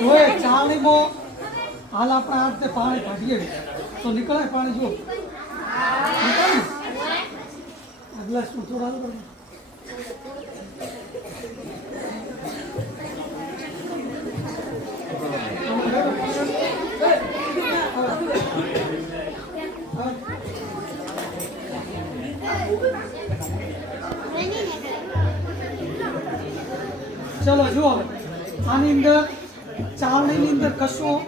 ઓય ચાળણીમાં હાલ આપણા હાથે પાણી કાઢીએ તો નીકળે પાણી જો નીકળે ને આ ગ્લાસ નું થોડા કરો ચલો જુઓ આની અંદર ચાવણીની અંદર કશું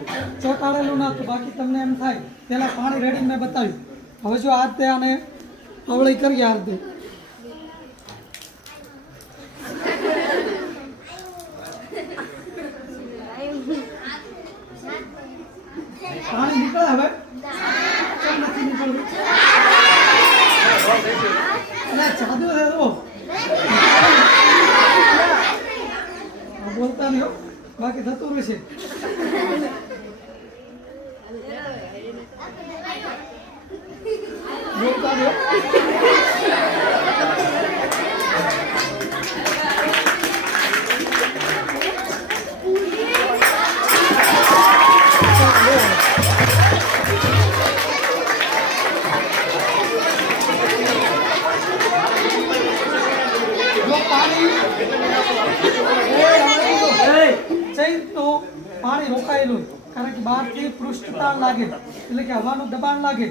ચોંટાડેલું નહોતું બાકી તમને એમ થાય પેલા પાણી રેડી મેં બતાવ્યું હવે જો આ તે આને અવળી કરીએ આ રીતે પાણી નીકળે હવે કેમ નથી નીકળતું જાદુ છે બોલતા નહીં હો બાકી થતું રહેશે બોલતા નહીં પાણી રોકાયેલું કારણ કે બહારથી પૃષ્ઠતાણ લાગે એટલે કે હવાનું દબાણ લાગે